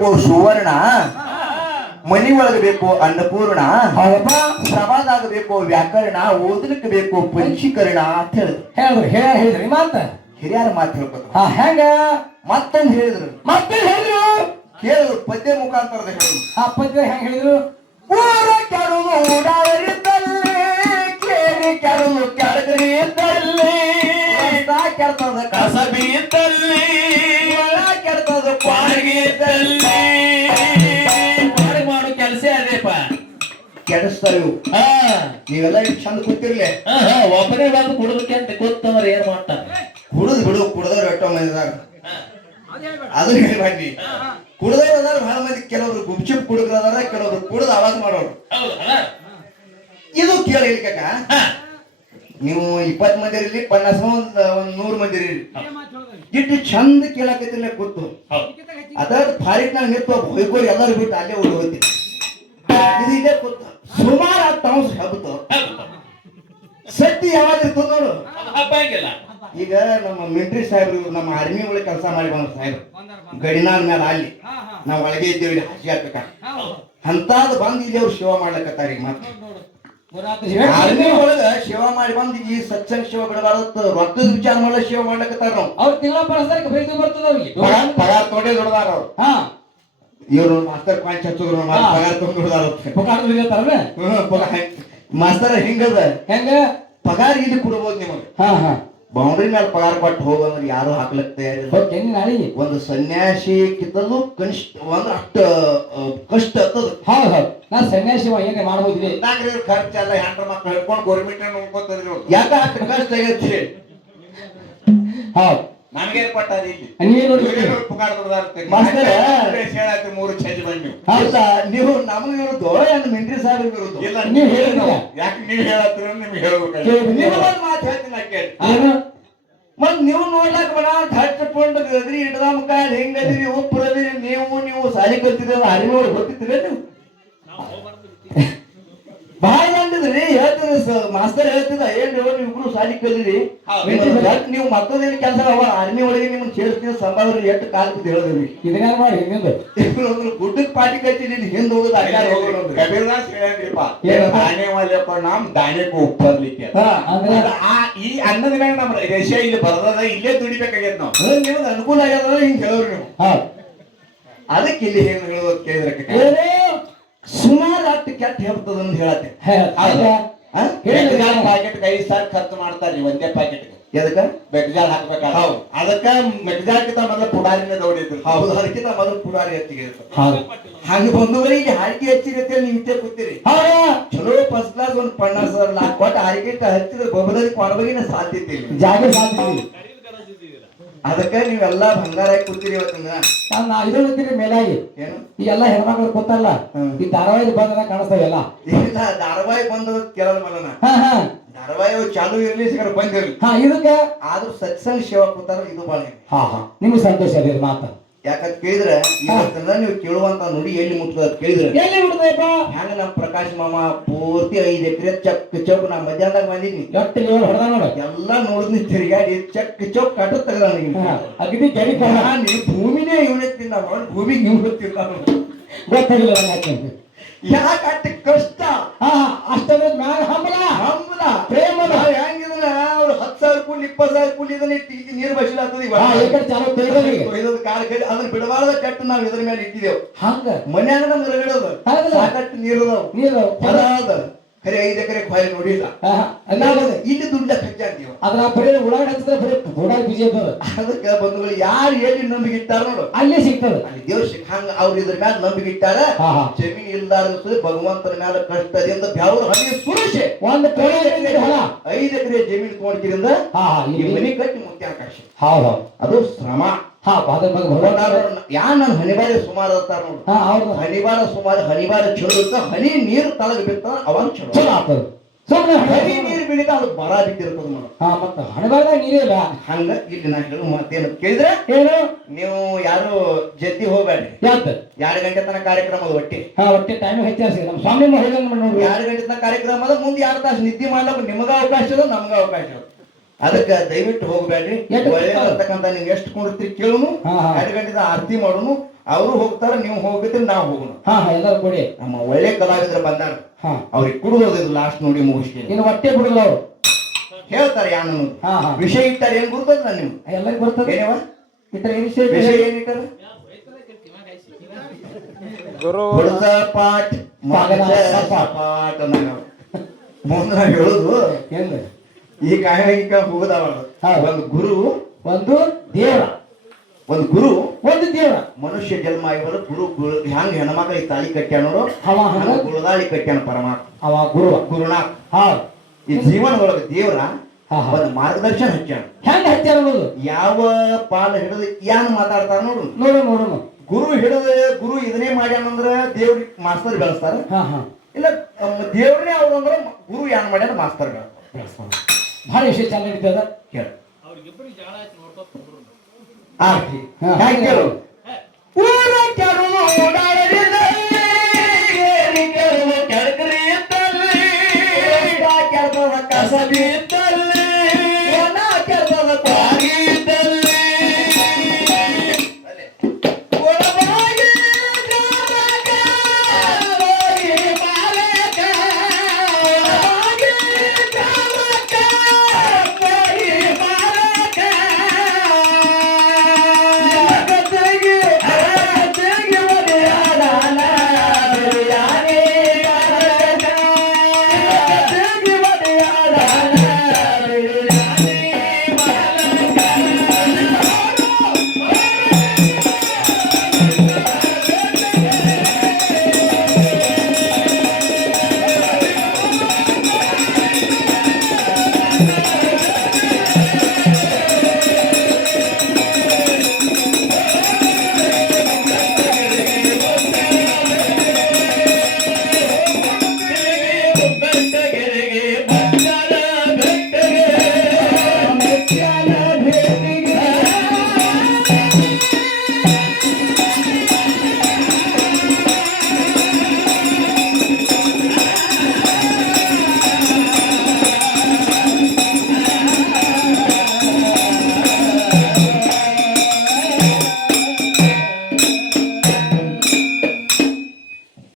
ಬೇಕು ಸುವರ್ಣ, ಮನಿ ಒಳಗ ಬೇಕು ಅನ್ನಪೂರ್ಣ, ಸಭಾದಾಗ ಬೇಕು ವ್ಯಾಕರಣ, ಓದಲಿಕ್ಕೆ ಬೇಕು ಪಂಚೀಕರಣ ಅಂತ ಹೇಳಿದ್ರು. ಹೇಳಿದ್ರಿ ಮಾತ ಹಿರಿಯರ ಮಾತು ಹೇಳ್ಬೇಕು. ಹೆಂಗ ಮತ್ತೊಂದು ಹೇಳಿದ್ರು. ಕೇಳಿದ್ರು ಪದ್ಯ ಮುಖಾಂತರದ ಹೇಳಿದ್ರು. ಆ ಪದ್ಯ ಹೆಂಗ್ ಹೇಳಿದ್ರು? ಊರ ಕೆಡಲು ಊಡಾವರಿದ್ದಲ್ಲಿ, ಕೇಳಿ ಕೆಡಲು ಕೆಳಗರಿ ಇದ್ದಲ್ಲಿ, ಕೆಡ್ತದ ಕಸಬಿ ಇದ್ದಲ್ಲಿ, ಕೆಡ್ತದ ಕ್ವಾಡಗಿ ಇದ್ದಲ್ಲಿ. ಮಾಡೋ ಕೆಲಸ ಅದೇಪ ಕೆಡಿಸ್ತಾರ ಇವು. ನೀವೆಲ್ಲ ಇಷ್ಟು ಚಂದ ಕೂತಿರ್ಲಿ. ಒಬ್ಬನೇ ಬಂದು ಕುಡಿದಕ್ಕೆ ಅಂತ ಗೊತ್ತಂದ್ರೆ ಏನ್ ಮಾಡ್ತಾನೆ? ಕುಡಿದ್ ಬಿಡು, ಕುಡ್ದವ್ರು ಎಷ್ಟೋ ಮಂದಿದಾಗ ಅದು ಹೇಳ್ಬಾರ್ದಿ. ಕುಡ್ದವ್ರು ಅದಾರ ಬಹಳ ಮಂದಿ, ಕೆಲವರು ಗುಪ್ಚುಪ್ ಕುಡುಗ್ರ ಅದಾರ, ಕೆಲವರು ಕುಡ್ದು ಆವಾಜ್ ಮಾಡೋರು. ಇದು ಕೇಳಿಲಿಕ್ಕ ನೀವು 20 ಮಂದಿ ಇರಲಿ, 50 ಒಂದ್ 100 ಮಂದಿ ಇರಲಿ, ಇಟ್ಟು ಚಂದ ಕೇಳಾಕತ್ತಿರ್ಲ ಕೂತು ಅದ ಫಾರಿಟ್ ನಾಗ ನಿಂತು ಹೊಯ್ಕೋರಿ ಎಲ್ಲರೂ ಬಿಟ್ಟು ಅಲ್ಲೇ ಓಡಿ ಹೋಗ್ತೀನಿ. ಇದು ಇಲ್ಲೇ ಕೂತು ಸುಮಾರು 10 ತಾಸು ಹಬ್ಬತ್ತು ಸತ್ತಿ ಯಾವಾಗ ಇರ್ತದ ನೋಡು. ಈಗ ನಮ್ಮ ಮಿಲಿಟರಿ ಸಾಹೇಬ್ರು, ನಮ್ಮ ಆರ್ಮಿ ಒಳಗೆ ಕೆಲಸ ಮಾಡಿ ಬಂದ ಸಾಹೇಬ್ರು ಗಡಿನಾಳ ಮೇಲೆ ಅಲ್ಲಿ ನಾವು ಒಳಗೆ ಇದ್ದೇವೆ, ಇಲ್ಲಿ ಹಾಸಿ ಹಾಕಕ್ಕ ಅಂತಾದ್ ಬಂದ್ ಇಲ್ಲಿ ಅವ್ರು ಸೇವಾ ಮಾಡ್ಲಕತ್ತಾರ. ಈಗ ಮತ್ತೆ ಆರ್ಮಿ ಒಳಗ ಸೇವಾ ಮಾಡಿ ಬಂದ್ ಈ ಸತ್ಸಂಗ ಸೇವಾ ಬಿಡಬಾರ್ದು, ರೊಕ್ಕದ ವಿಚಾರ ಮಾಡಲ ಸೇವಾ ಮಾಡ್ಲಕತ್ತಾರ. ನಾವು ಅವ್ರು ತಿಂಗಳ ಬರ್ತದ ಅವ್ರಿಗೆ ಪಗಾರ ತೊಗೊಂಡೇ ದುಡ್ದಾರ ಅವ್ರು. ಇವ್ರು ಮಾಸ್ತರ್ ಪಾಯಿಂಟ್ ಹಚ್ಚಿದ್ರು ಪಗಾರ ತಗೊಂಡ್ ದುಡ್ದಾರ. ಮಾಸ್ತರ ಹಿಂಗದ ಹೆಂಗ ಪಗಾರ ಇಲ್ಲಿ ಕೊಡ್ಬೋದು ನಿಮಗೆ. ಬೌಂಡ್ರಿ ಮೇಲೆ ಪಗಾರ ಕೊಟ್ಟು ಹೋಗಂದ್ರೆ ಯಾರು ಹಾಕ್ಲಕ್ ತಯಾರಿಲ್ಲ. ಒಂದು ಸನ್ಯಾಸಿ ಕಿತ್ತಲು ಕನಿಷ್ಠ ಒಂದ್ ಅಷ್ಟು ಕಷ್ಟ ಹೌದು. ನಾ ಸನ್ಯಾಸಿ ಏನೇ ಮಾಡ್ಬೋದ್ರಿ, ಖರ್ಚೆಲ್ಲ ಹೆಂಡ್ರ ಮಕ್ಳು ಹೇಳ್ಕೊಂಡು ಗೌರ್ಮೆಂಟ್ ನೋಡ್ಕೊತದ್ರಿ. ಯಾಕ ಅಷ್ಟು ಕಷ್ಟ ಆಗೈತಿ? ಹೌದು, ನಮ್ಗೆ ಕೊಟ್ಟಾರ ಇಲ್ಲಿ ಪಗಾರ ಮೂರು ಚೇಂಜ್ ಬಂದ್ ಅಲ್ಲ ನೀವು ನಮ್ಗೆ ವಿರುದ್ಧ ಏನು ಮಿಲಿಟರಿ ಸಾಹೇಬ್ರ ವಿರುದ್ಧ ಇಲ್ಲ. ನೀವು ಹೇಳಿದ ಯಾಕೆ ನೀವು ಹೇಳತ್ತೀರ? ನಿಮ್ಗೆ ಹೇಳ್ಬೇಕು ಮಾತು ಹೇಳ್ತೀನಿ ಕೇಳಿ. ಮತ್ ನೀವು ನೋಡ್ಲಾಕ ಬೇಡ, ಹಚ್ಚಿಕೊಂಡು ಅದ್ರಿ ಹಿಡ್ದ ಮುಖ ಹೆಂಗದಿರಿ, ಉಪ್ಪರದಿರಿ, ನೀವು ಸಾಲಿ ಕಲ್ತಿದ್ರಲ್ಲ ಅರಿವಿ ಒಳಗೆ ಗೊತ್ತಿದ್ದೀರ ನೀವು? ಬಹಳ ಗಂಡಿದ್ರಿ ಹೇಳ್ತಿದ್ರಿ ಮಾಸ್ತರ್ ಹೇಳ್ತಿದ್ದ, ಏನ್ ಇಬ್ರು ಸಾಲಿ ಕಲಿದ್ರಿ ನೀವು ಮತ್ತೊಂದೇನು ಕೆಲಸ ಅವ ಆರ್ಮಿ ಒಳಗೆ ನಿಮ್ಮನ್ನ ಸೇರಿಸ್ತೀನಿ ಸಂಭಾವ್ರಿ ಎಷ್ಟು ಕಾಲಕ್ಕೆ ಹೇಳಿದ್ರಿ. ಇದನ್ನ ಮಾಡಿ ಗುಡ್ಡಕ್ ಪಾಟಿ ಕಚ್ಚಿನಿ ಹಿಂದ್ ಹೋಗೋದು ಕಬೀರ್ದಾಸ್ ಹೇಳ್ರಿಪ್ಪ, ದಾಣೆ ವಾಲ್ಯಪ್ಪ ನಮ್ ದಾಣೆಗೂ ಉಪ್ಪರ್ಲಿಕ್ಕೆ ಈ ಅನ್ನದ ಮ್ಯಾಗ ನಮ್ ರಷ್ಯಾ ಇಲ್ಲಿ ಬರ್ತದ, ಇಲ್ಲೇ ದುಡಿಬೇಕಾಗ್ಯದ ನಾವು. ನಿಮ್ಗೆ ಅನುಕೂಲ ಆಗ್ಯದ ಹಿಂಗ್ ಹೇಳೋರು ನೀವು. ಅದಕ್ಕೆ ಇಲ್ಲಿ ಹೆಂಗ್ ಹೇಳೋದು ಕೇಳಿದ್ರೆ ಸುಮಾರು ಅಷ್ಟು ಕೆಟ್ಟ ಹೇಳ್ತದಂತ ಹೇಳತ್ತೆ. ಪ್ಯಾಕೆಟ್ 5 ಸಾವಿರ ಖರ್ಚು ಮಾಡ್ತಾರ್ರಿ ಒಂದೇ ಪ್ಯಾಕೆಟ್. ಎದಕ್ಕ? ಮೆಕ್ಜಾಳ ಹಾಕ್ಬೇಕ. ಹೌದು, ಅದಕ್ಕ ಮೆಕ್ಜಾಳ್ಕಿಂತ ಮೊದಲು ಪುಡಾರಿನ ದೌಡಿದ್ರು. ಹೌದು, ಅದಕ್ಕಿಂತ ಮೊದಲು ಪುಡಾರಿ ಹೆಚ್ಚಿಗೆ ಇರ್ತದೆ. ಹಾಗೆ ಬಂದವರಿಗೆ ಹಾರಿಕೆ ಹೆಚ್ಚಿಗೆ ನೀವು ಇಷ್ಟೇ ಕೂತೀರಿ. ಚಲೋ ಫಸ್ಟ್ ಕ್ಲಾಸ್ ಒಂದು 50,000 ಲಾಕ್ ಕೊಟ್ಟು ಹಾರಿಕೆ ಹಚ್ಚಿದ್ರೆ ಗೊಬ್ಬರದಲ್ಲಿ ಕೊಡಬಗಿನ ಸಾಧ್ಯತೆ ಇಲ್ಲ, ಜಾಗ ಸಾಧ್ಯತೆ. ಅದಕ್ಕೆ ನೀವೆಲ್ಲಾ ಬಂಗಾರ ಕೂತೀರಿ. ಇವತ್ತಿನ ಇದು ಮೇಲಾಗಿ ಏನು ಈ ಎಲ್ಲಾ ಹೆಣ್ಮಕ್ಳು ಗೊತ್ತಲ್ಲ, ಈ ಧಾರಾವಾಹಿ ಬಂದ ಕಾಣಿಸ್ತಾವೆಲ್ಲ. ಇಲ್ಲ, ಧಾರಾವಾಹಿ ಬಂದದ ಕೇಳೋದ ಮಲನ ಧಾರಾವಾಹಿ ಚಾಲು ಇರ್ಲಿ ಸಿಗರ ಬಂದಿರ್ಲಿ. ಇದಕ್ಕೆ ಆದ್ರೂ ಸತ್ಸಂಗ ಸೇವಾ ಕೂತಾರ, ಇದು ಬಾಳ ನಿಮ್ಗೆ ಸಂತೋಷ ಅದೇ ಮಾತ. ಯಾಕಂತ ಕೇಳಿದ್ರೆ ಇವತ್ತಿನ ನೀವು ಕೇಳುವಂತ ನುಡಿ ಎಲ್ಲಿ ಮುಟ್ತದ ಕೇಳಿದ್ರೆ ಎಲ್ಲಿ ಮುಟ್ತದಪ್ಪ? ಹೆಂಗ ನಮ್ ಪ್ರಕಾಶ್ ಮಾಮ ಪೂರ್ತಿ 5 ಎಕರೆ ಚಕ್ ಚೌಕ್ ನಾ ಮಧ್ಯಾಹ್ನದಾಗ ಬಂದಿದ್ನಿ, ಎಲ್ಲಾ ನೋಡಿದ್ನಿ ತಿರುಗಾಡಿ ಚಕ್ ಚೌಕ್ ಕಟ್ಟು ತೆಗದ ಅಗದಿ ಗಡಿ ಭೂಮಿನೇ ಇವತ್ತಿನ ಭೂಮಿಗೆ ನೀವು ಗೊತ್ತಾಗಿಲ್ಲ ಯಾಕೆ ಅಷ್ಟು ಕಷ್ಟ. ಅಷ್ಟದ ಮ್ಯಾಗ ಹಂಬಲ ಹಂಬಲ ಪ್ರೇಮದ ಹೆಂಗಿದ್ರ ಅವ್ರು 10,000 ಕೂಲಿ 20,000 ಕೂಲಿ ಇದನ್ನ ಇಟ್ಟು ನೀರು ಬಸಿಲಾಗ್ತದೆ. ಅದನ್ನ ಬಿಡಬಾರ್ದ ಕಟ್ಟು ನಾವ್ ಇದ್ರ ಮೇಲೆ ಇಟ್ಟಿದ್ದೇವು. ಹಂಗ ಮನ್ಯಾಗ ನಮ್ಗೆ ರಗಡೋದು ಸಾಕಷ್ಟು ನೀರು ಅದಾದ ಖರೆ 5 ಎಕರೆ ಹೊಳೆ ನೋಡಿಲ್ಲ. ಇಲ್ಲಿ ದುಡ್ಡ ಖರ್ಚಾಗ್ತೀವಿ. ಅದ್ರ ಬರೀ ಉಳ್ಳಾಗಡ್ಡಿ ಹಚ್ಚಿದ್ರೆ ಬರೀ ಗೋಡಾಗಿ ಬಿಜಿ ಇರ್ತದ. ಅದಕ್ಕೆ ಬಂಧುಗಳು ಯಾರು ಎಲ್ಲಿ ನಂಬಿಕೆ ಇಟ್ಟಾರ ನೋಡು ಅಲ್ಲೇ ಸಿಗ್ತದ. ಅಲ್ಲಿ ದೇವ್ರ ಹಂಗ ಅವ್ರು ಇದ್ರ ಮ್ಯಾಲ ನಂಬಿಕೆ ಇಟ್ಟಾರ. ಜಮೀನ್ ಇಲ್ದಾರ ಭಗವಂತನ ಮ್ಯಾಲ ಕಷ್ಟದಿಂದ ಬ್ಯಾವ್ರ ಹನಿ ಸುರೇಶೆ 5 ಎಕರೆ ಜಮೀನ್ ತಗೊಂಡ್ಕಿರಿಂದ ಈ ಮನಿ ಕಟ್ಟಿ ಮುಖ್ಯ ಆಕಾಶ. ಹೌದು, ಅದು ಶ್ರಮ. ಯಾ ನನ್ ಹನಿಬಾರ ಸುಮಾರು ಅಂತಾರ ನೋಡು. ಹನಿಬಾರ ಸುಮಾರು, ಹನಿಬಾರ ಚಲೋ ಇರ್ತ, ಹನಿ ನೀರು ತಳಗ ಬಿತ್ತ ಅವಾಗ ಚಲೋ ಆಗ್ತದ. ಹನಿ ನೀರು ಬಿಡಿತ ಅದು ಬರ ಬಿದ್ದಿರ್ತದ ನೋಡು. ಮತ್ತ ಹಣಿಬಾರದಾಗ ನೀರೇ ಇಲ್ಲ. ಹಂಗ ಇಲ್ಲಿ ನಾ ಹೇಳು ಮತ್ತೇನು ಕೇಳಿದ್ರೆ ಏನು, ನೀವು ಯಾರು ಜಲ್ದಿ ಹೋಗ್ಬೇಡ್ರಿ. 2 ಗಂಟೆ ತನಕ ಕಾರ್ಯಕ್ರಮ ಅದ. ಒಟ್ಟೆ ಟೈಮ್ ಹೆಚ್ಚಾಸಿ ನಮ್ಮ ಸ್ವಾಮಿ ನೋಡಿ 2 ಗಂಟೆ ತನಕ ಕಾರ್ಯಕ್ರಮ ಅದ. ಮುಂದೆ 2 ತಾಸು ನಿದ್ದೆ ಮಾಡ್ಲಕ್ಕ ನಿಮಗ ಅವಕಾಶ ಅದ, ನಮ್ಗ ಅವಕಾಶ ಅದ. ಅದಕ್ಕೆ ದಯವಿಟ್ಟು ಹೋಗ್ಬೇಡ್ರಿ. ಒಳ್ಳೆಯತಕ್ಕಂತ ನೀವು ಎಷ್ಟು ಕೊಂಡಿರ್ತೀರಿ ಕೇಳುನು. 2 ಗಂಟೆದ ಆರತಿ ಮಾಡೋನು. ಅವರು ಹೋಗ್ತಾರ, ನೀವು ಹೋಗಿದ್ರೆ ನಾವು ಹೋಗೋಣ. ಹಾ ಎಲ್ಲರೂ ಕೊಡಿ. ನಮ್ಮ ಒಳ್ಳೆ ಕಲಾವಿದರು ಬಂದಾರ, ಹಾ ಅವ್ರಿಗೆ ಕುಡಿದೋದಿದ್ದು ಲಾಸ್ಟ್ ನೋಡಿ ಮುಗಿಸ್ತೀನಿ. ಇನ್ನು ಹೊಟ್ಟೆ ಬಿಡಲ್ಲ ಅವ್ರು ಹೇಳ್ತಾರೆ ಯಾನು ಹಾ ಹಾ ವಿಷಯ ಇಟ್ಟಾರ ಏನ್ ಗುರ್ತದ ನಿಮ್ಗೆ? ಎಲ್ಲರಿಗೂ ಬರ್ತದೆ ಏನೇವ ಇತರ ಈ ವಿಷಯ ವಿಷಯ ಏನಿಟ್ಟಾರ? ಹುಡುಗ ಪಾಠ ಮಗನ ಪಾಠ ಮುಂದೆ ನಾವು ಹೇಳುದು ಹೆಂಗ ಈ ಕಾಯಕ ಹೋಗದವ. ಒಂದು ಗುರು, ಒಂದು ದೇವರ, ಒಂದು ಗುರು, ಒಂದು ದೇವರ. ಮನುಷ್ಯ ಜನ್ಮ ಆಗಿವರು ಗುರು ಹ್ಯಾಂಗ ಹೆಣ್ಮಕ್ಳಿಗೆ ತಾಳಿ ಕಟ್ಟ್ಯಾನೋ ಹಂಗ ಗುರುದಾಳಿ ಕಟ್ಟ್ಯಾನ ಪರಮಾತ್ಮ. ಅವ ಗುರು ಗುರುನಾಥ್ ಹಾ ಈ ಜೀವನ ಒಳಗೆ ದೇವರ ಒಂದು ಮಾರ್ಗದರ್ಶನ ಹಚ್ಚಾನ. ಹೆಂಗ ಹಚ್ಚಾರ ಅನ್ನೋದು ಯಾವ ಪಾಲ ಹಿಡಿದು ಏನ್ ಮಾತಾಡ್ತಾರ ನೋಡು. ನೋಡೋಣ. ಗುರು ಹಿಡಿದು ಗುರು ಇದನ್ನೇ ಮಾಡ್ಯಾನಂದ್ರ ದೇವ್ರಿಗೆ ಮಾಸ್ತರ್ ಬೆಳೆಸ್ತಾರ. ಹಾ ಹಾ ಇಲ್ಲ ದೇವ್ರನ್ನೇ ಅವ್ರು ಅಂದ್ರ ಗುರು ಏನ್ ಮಾಡ್ಯಾನ ಮಾಸ್ತರ್ ಬೆಳೆಸ್ತಾರ. ಭಾಳ ವಿಷಯ ಚೆನ್ನಾಗಿ ನಡೀತದ ಕೇಳ ಊರ ಕೆಡಲು